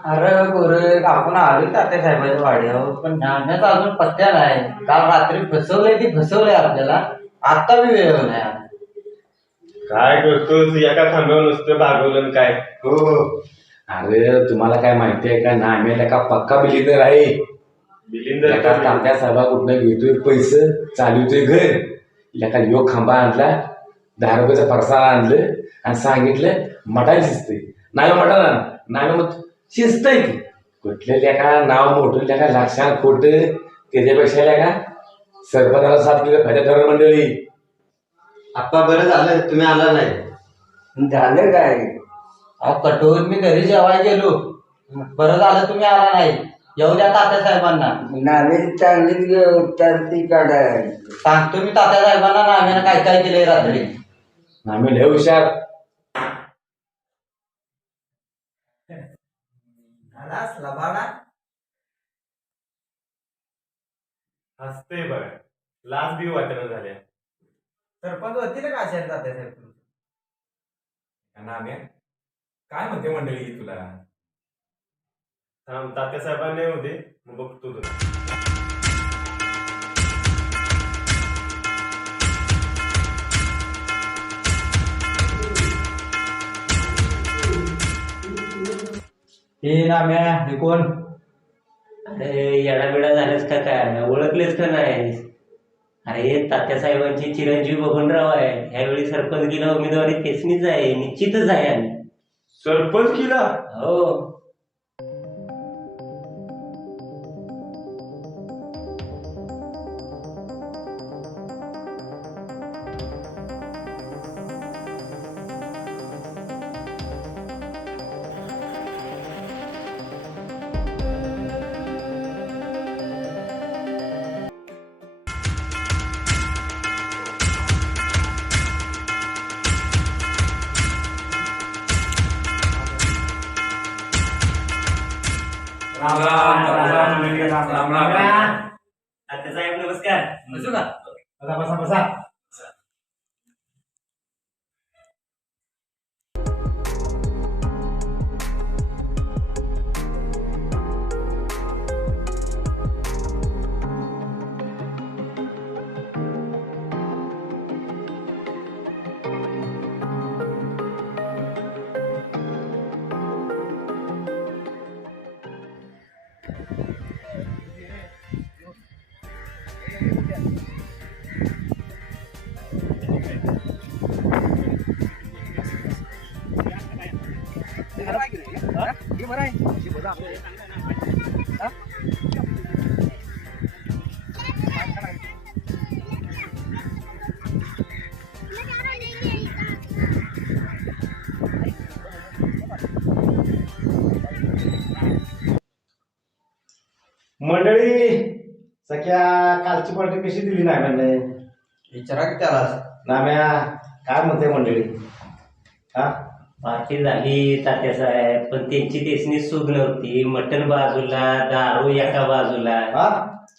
अरे गोरे आपण आलो तात्या साहेबांच्या वाड्यावर पण नाण्याचा अजून पत्त्या नाही. काल रात्री फसवलंय ती फसवलंय आपल्याला. आता बी वेळ नाही. काय करतोस एका थांब्यावर नुसतं भागवलं काय हो अरे तुम्हाला काय माहिती आहे का नाम्याला का पक्का बिलिंदर आहे. बिलिंदर एका तात्या साहेबा कुठनं घेतोय पैसे चालवतोय घर. एका योग खांबा आणला 10 रुपयाचा फरसाण आणलं आणि सांगितलं मटायला शिजतंय. नाही मटाला नाही मग शिजतंय की कुठले लेखा नाव मोठं लेखा लक्षात खोटं त्याच्यापेक्षा लेखा सरपंचाला 7 किलो फायदा ठरव मंडळी. आप्पा बरं झालं तुम्ही आला नाही. झालं काय अहो कटोर मी घरी जेवायला गेलो. बरं झालं तुम्ही आला नाही. येऊ द्या तात्या साहेबांना. नावेल चांगली उतरती काढाय सांगतो मी तात्या साहेबांना नाम्यानं काय काय केलंय रात्री. नाम्या लय हुशार. हसते बघा लाज बी वाटणं झाल्या. सरपंच होती ना का असेल तात्या साहेब नाम्या काय म्हणते मंडळी तुला. थांब तात्या साहेबांनी होते मग बघतो तुला. हे नाम्या हे कोण. अरे येडाबिडा झालेस का काय ओळखलेस का नाही. अरे तात्या साहेबांची चिरंजीव बबनराव आहे. ह्यावेळी सरपंचकीला उमेदवारी तेचनीच आहे. निश्चितच आहे आम्ही. सरपंच किला हो राम राम राम राम राम राम. तात्या साहेब नमस्कार. बसू का. बसा बसा बसा. मंडळी सख्या कालची पार्टी कशी दिली नाही म्हणले विचारा की त्याला. नाम्या काय म्हणते मंडळी. हा पार्टी झाली तात्या साहेब पण त्यांची तेचनी सूग नव्हती. मटण बाजूला दारू एका बाजूला. हा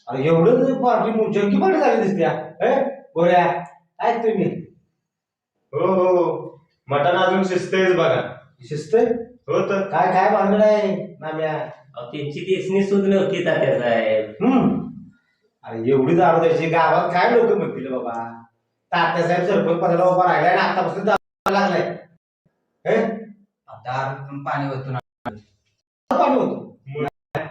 अरे एवढं पार्टी जंगी पार्टी झाली दिसत्या. गोळ्या काय तुम्ही हो हो मटण अजून शिजतेच बघा. शिस्त हो तर काय काय भानगड आहे नाम्या. त्यांची तेचनी सूग नव्हती तात्या साहेब. अरे एवढी दारू द्यायची गावात काय लोक म्हणतील बाबा. तात्या साहेब सरपंच पदाला उभा राहिलाय ना आतापासून दारू लागलाय. दार पाणी होतो ना. पाणी होतो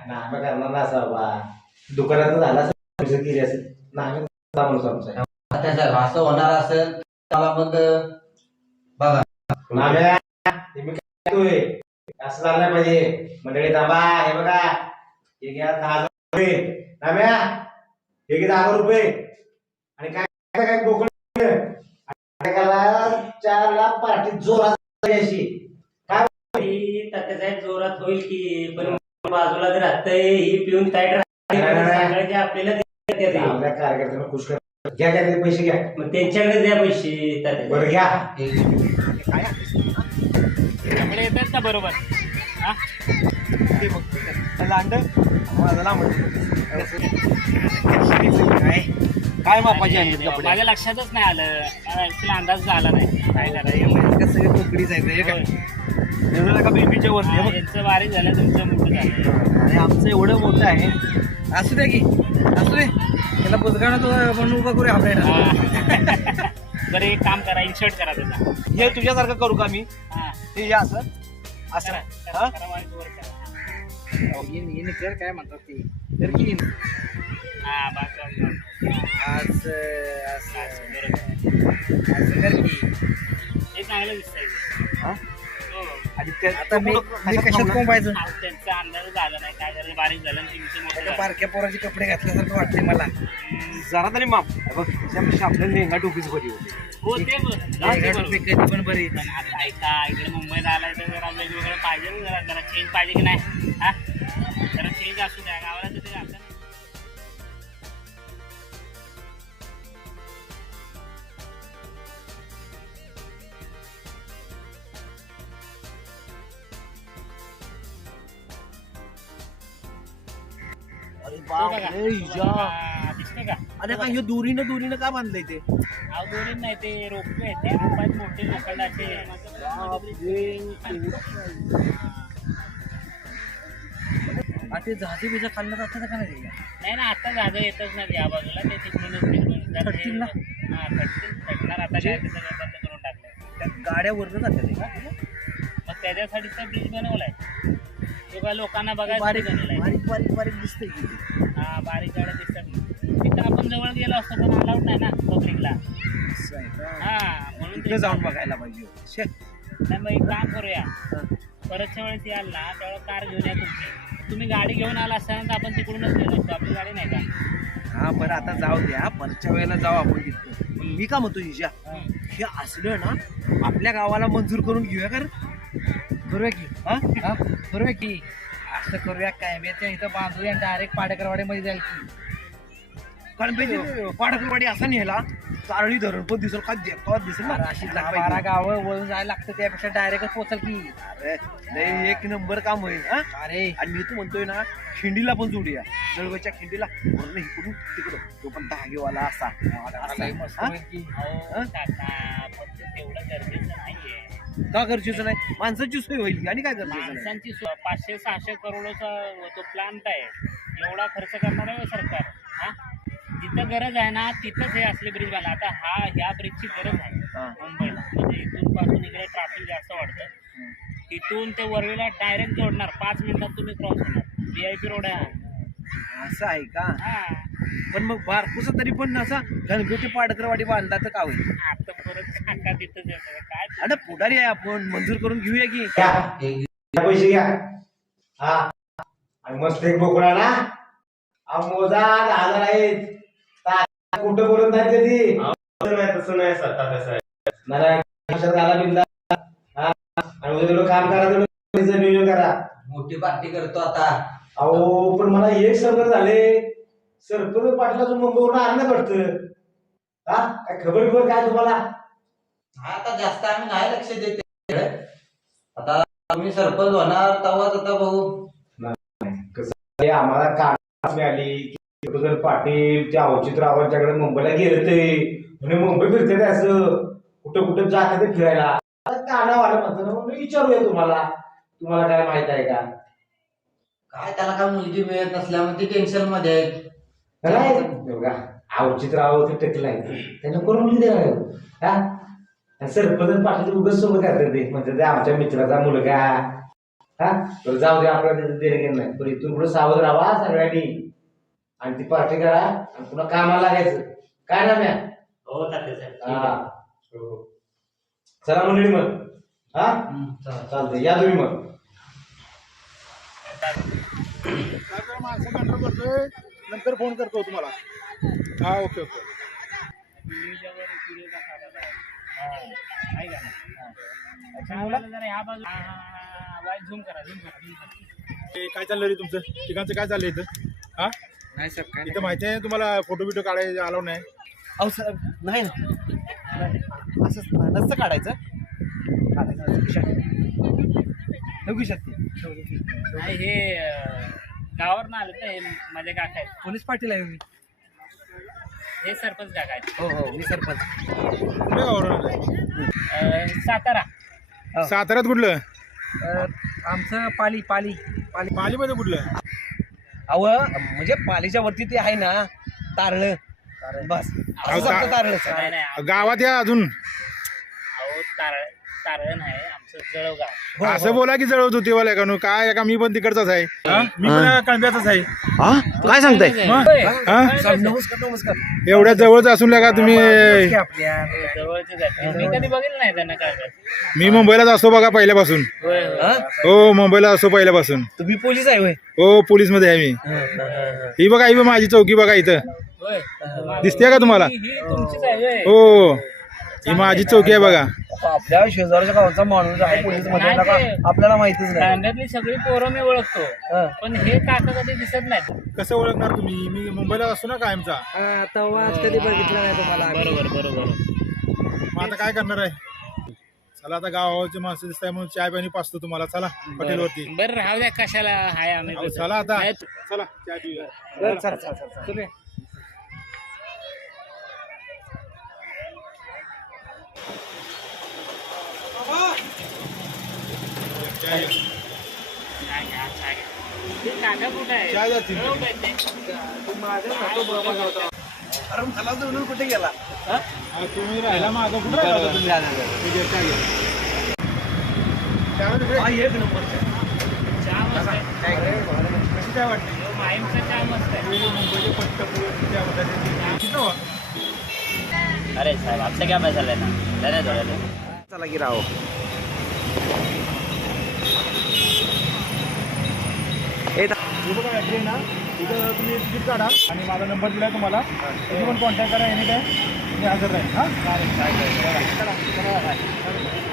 नाम्या करणार ना असा बाबा. दुकानात झाला केली असेल नाम्या माणूस आमचा. तात्या साहेब असं होणार असेल त्याला मग बघा. नाम्या हे मी काय करतोय असं झालं नाही पाहिजे. मंडळी थांबा. हे बघा हे घ्या 10,000 रुपये. नाम्या हे घे 10,000 रुपये आणि काय काय गोकुळ 4 पार्टी जोरात अशी. तात्या साहेब जोरात होईल की पण बाजूला तर राहतंय ही पिऊन टाईट राहते आपल्याला देतात. आपल्या कार्यकर्त्यांना खुश कर. घ्या घ्या ते पैसे घ्या. मग त्यांच्याकडे द्या पैसे तात्या बरं घ्या. येतात का बरोबर. काय मापाची आणली माझ्या लक्षातच नाही आलं. मला ऍक्च्युली अंदाज आला नाही काय करायचं. सगळे कोकडीच आहेत एवढं का बेबीच्या वरती आहे बघ. यांचं बारीक झालं तुमचं मोठं झालं. आणि आमचं एवढं मोठं आहे. असू दे की असू दे त्याला बुजगाणं तो म्हणून उभा करूया आपल्याला. हा. बरं एक काम करा इन्शर्ट करा त्याचा. हे तुझ्यासारखं करू का मी? हा. हे या असं असं करा, हा? करा, करा, वर करा. येणे कर काय म्हणतात ते तर की हा, बाकी असं बरोबर. असं कर की. हे चांगलं दिसतंय. हा? हो. आणि ते आता मी कशात कोंबायचं? अहो, त्यांचा अंदाज झाला नाही काय झालं बारीक झालं आणि तुमचं मोठं झालं. बारक्या पोराचे कपडे घातल्यासारखं वाटते मला. जरा तरी माप बघ त्याच्यापेक्षा आपल्याला लेंगा टोपीच बरी होती. हो ते लेंगा टोपी कधी पण बरी. पण आता ऐका इकडे मुंबईत आलाय तर जरा वेगवेगळं पाहिजे ना, जरा जरा चेंज पाहिजे की नाही. हा जरा चेंज असू द्या गावाला तर ते आपल्याला. अरे तो बाप बघा. रे हिजा. हा, दिसतंय का? अरे काय हे दोरीनं का बांधलंय ते? अहो दोन्ही नाही ते रोपे आहेत ते रोप आहेत मोठे लोखंडाचे. ते जहाजी बिजा खाल्लं जातं का नाही? नाही ना आता जागा येतच नाही या बाजूला ते तिकडून थटतील ना? हा थटणार आता काय ते सगळं बंद करून टाकलंय. त्या गाड्या वरनं जातात ते का? मग त्याच्यासाठीच तर ब्रिज बनवलाय तो काय लोकांना बघायला बारीक बनवलाय. बारीक बारीक बारीक दिसतंय की ते. हा बारीक गाड्या दिसतात ना. तिथं आपण जवळ गेलो असतो पण अलाउड नाही ना पब्लिकला. असं आहे का? हा म्हणून तिथे जाऊन बघायला पाहिजे. शे. नाही मग एक काम करूया परतच्या वेळेस याल ना त्यावेळेस कार घेऊन या तुम्ही गाडी घेऊन आला असताना तर आपण तिकडूनच गेलो असतो. आपली गाडी नाही का? हा बरं आता जाऊ द्या परच्या वेळेला जाऊ आपण तिथं. पण मी का म्हणतो हिजा हे असलं ना आपल्या गावाला मंजूर करून घेऊया का रे? करूया की हा हा करूया की असं करूया काय मी त्या इथं बांधूया डायरेक्ट पाडेकरवाडीमध्ये जाईल की. कारण पाडेकरवाडी असा नेला चारळी धरण पण दिसेल का देखत दिसेल ना. अशी 12 गावं वळून जायला लागतं त्यापेक्षा डायरेक्ट पोचल की. अरे लय एक नंबर काम होईल. हा अरे आणि मी तू म्हणतोय ना खिंडीला पण जोडूया जळगावच्या खिंडीला वरून इकडून तिकडं तो पण धागेवाला असा अहो, काका, पण ते तेवढं गरजेचं नाहीये. का गरजेचं नाही? माणसाची सोय होईल की आणि काय गरजेचं नाही? माणसांची 500-600 करोडचा तो प्लांट आहे. एवढा खर्च करणार आहे सरकार. हा जिथं गरज आहे ना तिथंच हे असले ब्रिज बांधा. आता ह्या ब्रिजची गरज आहे मुंबईला. म्हणजे इथून पासून इकडे ट्रॅफिक जास्त वाढतं. तिथून ते वरवीला डायरेक्ट जोडणार 5 मिनिटात तुम्ही क्रॉस होणार. VIP रोड आहे असं आहे का? हा. पण मग बारकोसा तरी पण असा गणपती पाडकरवाडी बांधला तर का होईल? आता परत काका तिथंच येतं काय. अरे पुढारी आहे आपण मंजूर करून घेऊया की. पैसे घ्या. हा आणि मस्त एक बोकडा ना मोजा 10,000 आहेत. कुठं बोलत नाही कधी. तसं नाही तसं नाही घाला बिंदा. आणि उद्या तुला काम करा नियोजन करा. मोठी पार्टी करतो आता. अहो पण मला एक सरपंच झाले सरपंच पाटलाचं मुंबईवरून आणलं पडतं. हा काय खबर काय तुम्हाला? हा आता जास्त आम्ही नाही लक्ष देते. आता तुम्ही सरपंच होणार तेव्हाच आता भाऊ. आम्हाला काढ मिळाली की पाटील त्या अवचितरावांच्याकडे मुंबईला गेले ते म्हणजे मुंबई फिरते काय असं कुठं कुठं जाते ते फिरायला. कानावाला म्हणतो मी विचारूया तुम्हाला काय माहित आहे का? काय त्याला काय मुलगी मिळत नसल्यामुळे ती टेन्शन मध्ये आहेत. नाही बघा अवचितराव ते टेकलाय त्यांना कोण मुलगी देणार हा सरपंच पाटील उगाच सोबत करतात ते म्हणजे ते आमच्या मित्राचा मुलगा. हा तर जाऊ दे आपल्याला त्याचं देणे घेणं नाही पण इथून पुढे सावध राहा सगळ्यांनी आणि ती पार्टी करा आणि पुन्हा कामाला लागायचं काय ना म्या. हो तात्यासाहेब. हा चला मंडळी मग. हा चालतंय या तुम्ही मग. माणसं कंट्रोल करतोय नंतर फोन करतो तुम्हाला. हा ओके ओके. ह्या बाजू झूम करा. काय चाललंय रे तुमचं ठिकाणचं काय चाललंय इथं? हा नाही सर काय इथं माहिती आहे तुम्हाला फोटो बिटो काढायला अलाउड नाही. अहो सर नाही ना असं नसतं काढायचं नाही हे गावावरनं आलं तर हे माझे काका आहेत. पोलीस पाटील आहे मी. हे सरपंच काका आहेत. हो हो मी सरपंच. कुठल्या गावावरून आलाय? सातारा. साताऱ्यात कुठलं? आमचं पाली पाली पाली पालीमध्ये कुठलं अव म्हणजे पालीच्या वरती ते आहे ना तारळ बस असं समजा तारळच आहे. नाही नाही गावात या अजून अहो तारण आहे आमचं जळगाव. असं बोला की जळवत होती वाला का काय का मी पण तिकडचाच आहे मी पण कळंब्याचाच आहे काय सांगताय हा? नमस्कार एवढ्या जवळच असून का तुम्ही आपल्या जवळचेच आहेत. मी कधी बघितलं नाही त्यांना काय मी मुंबईलाच असतो बघा पहिल्यापासून हो मुंबईला असतो पहिल्यापासून तुम्ही पोलीस आहे होय हो पोलीस मध्ये आहे मी ही बघा ही माझी चौकी बघा इथं दिसते का तुम्हाला ही तुमचीच आहे होय. हो ही माझी चौकी आहे बघा आपल्या शेजारच्या गावाचा माणूस आहे पोलीस मध्ये नाही ते- आपल्याला माहितीच नाही तांड्यातली सगळी पोरं मी ओळखतो पण हे काका कधी दिसत नाहीत. कसं ओळखणार तुम्ही मी मुंबईला असतो ना कायमचा तेव्हा कधी बघितलं नाही तुम्हाला बरोबर मग आता काय करणार आहे चला आता गावाचे माणसं दिसत आहे म्हणून चाय पाणी पाचतो तुम्हाला चला हॉटेलवरती बरं राहू द्या कशाला हाय आम्ही अहो, चला आता नाही, चला चाय पिऊया चला चाय नाही, घ्या, चहा घ्या. ते काका कुठं आहे? चाय जातील. कुठं आहेत ते? मला दोन कुठे गेला हा, तुम्ही राहिला मागं कुठं राहिला होता तुम्ही? ठीक आहे, चाय घ्या. चाय तिकडे. एक नंबर चहा मस्त आहे. कशी काय वाटली माईमचा चहा मस्त आहे. मुंबईचे पट्टपूर त्या होत्या किती हो? अरे साहेब आपसे क्या पैसा लेना रहने दो रहने दो. चला की राव हे बघा ॲड्रेस ना तिथं तुम्ही तिकीट काढा आणि माझा नंबर दिला आहे तुम्हाला तुम्ही पण कॉन्टॅक्ट करा एनी टाईम मी हजर राहील हां चालेल. चला, चला, चला.